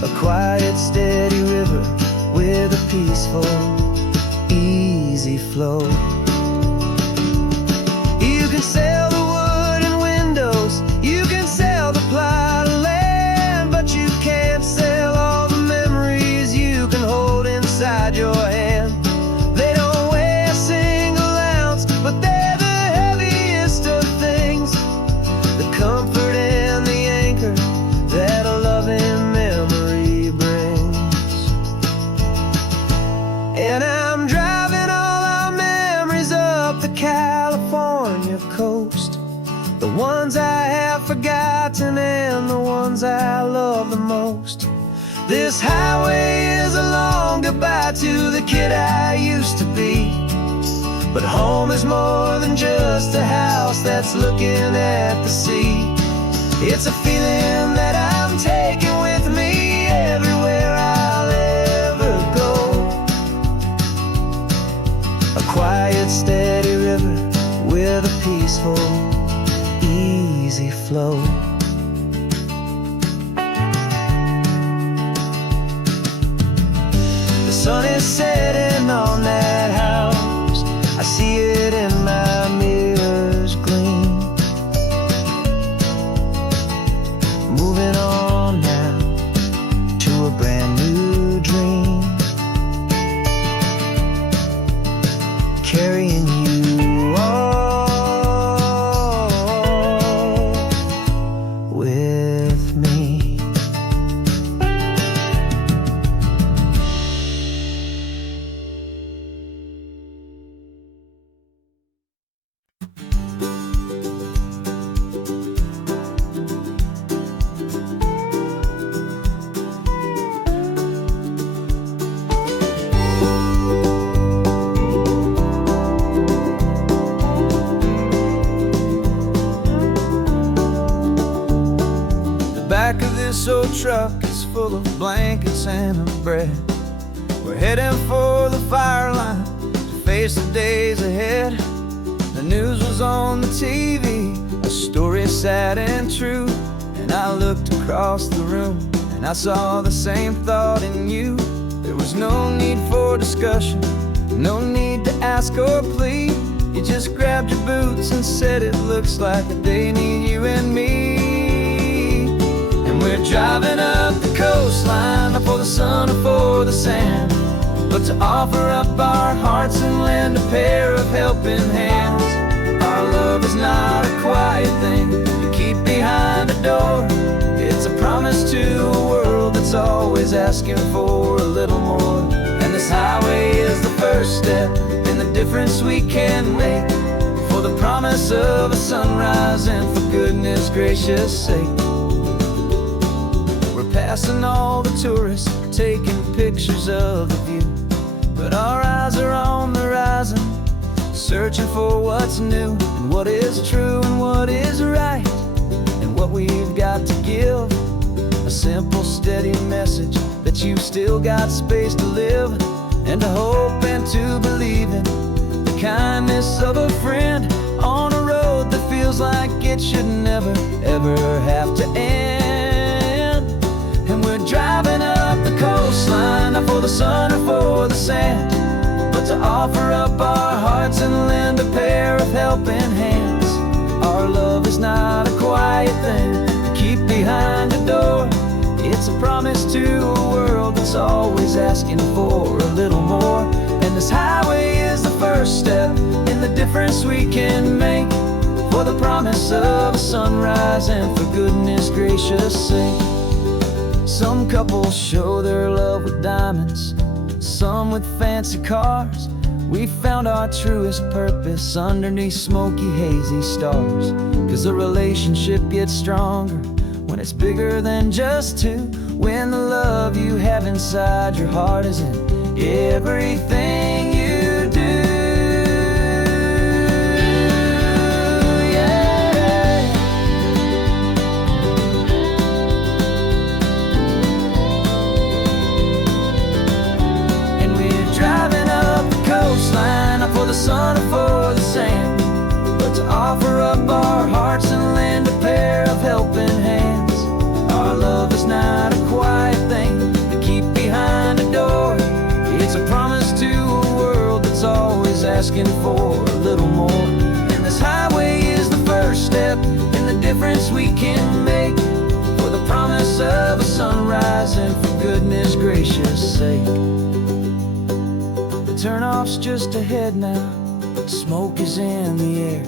A quiet, steady river with a peaceful, easy flow. You can sell the wood and windows, you can sell the plot of land, but you can't sell all the memories you can hold inside your hand. They don't weigh a single coast, the ones I have forgotten and the ones I love the most. This highway is a long goodbye to the kid I used to be. But home is more than just a house that's looking at the sea. It's a feeling that I'm taking with me everywhere I'll ever go. A quiet, steady river with a peaceful, easy flow. The sun is setting on that house. I see it in my mirror's gleam. Moving on now to a brand new dream. Carrying you all with me. Back of this old truck is full of blankets and of bread. We're heading for the fire line to face the days ahead. The news was on the TV, a story sad and true. And I looked across the room and I saw the same thought in you. There was no need for discussion, no need to ask or plead. You just grabbed your boots and said it looks like a day need you and me. We're driving up the coastline, not for the sun or for the sand, but to offer up our hearts and lend a pair of helping hands. Our love is not a quiet thing you keep behind a door. It's a promise to a world that's always asking for a little more. And this highway is the first step in the difference we can make, for the promise of a sunrise and for goodness gracious sake. Passing all the tourists, taking pictures of the view, but our eyes are on the horizon, searching for what's new and what is true and what is right, and what we've got to give. A simple, steady message that you've still got space to live, and to hope and to believe in the kindness of a friend on a road that feels like it should never, ever have to end. And we're driving up the coastline, not for the sun or for the sand, but to offer up our hearts and lend a pair of helping hands. Our love is not a quiet thing to keep behind a door. It's a promise to a world that's always asking for a little more. And this highway is the first step in the difference we can make, for the promise of a sunrise and for goodness gracious sake. Some couples show their love with diamonds, some with fancy cars. We found our truest purpose underneath smoky, hazy stars. 'Cause a relationship gets stronger when it's bigger than just two, when the love you have inside your heart is in everything you do. Not for the sun or for the sand, but to offer up our hearts and lend a pair of helping hands. Our love is not a quiet thing to keep behind a door. It's a promise to a world that's always asking for a little more. And this highway is the first step in the difference we can make, for the promise of a sunrise and for goodness gracious sake. Turnoff's just ahead now, smoke is in the air.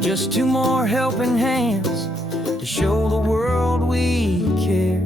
Just two more helping hands to show the world we care.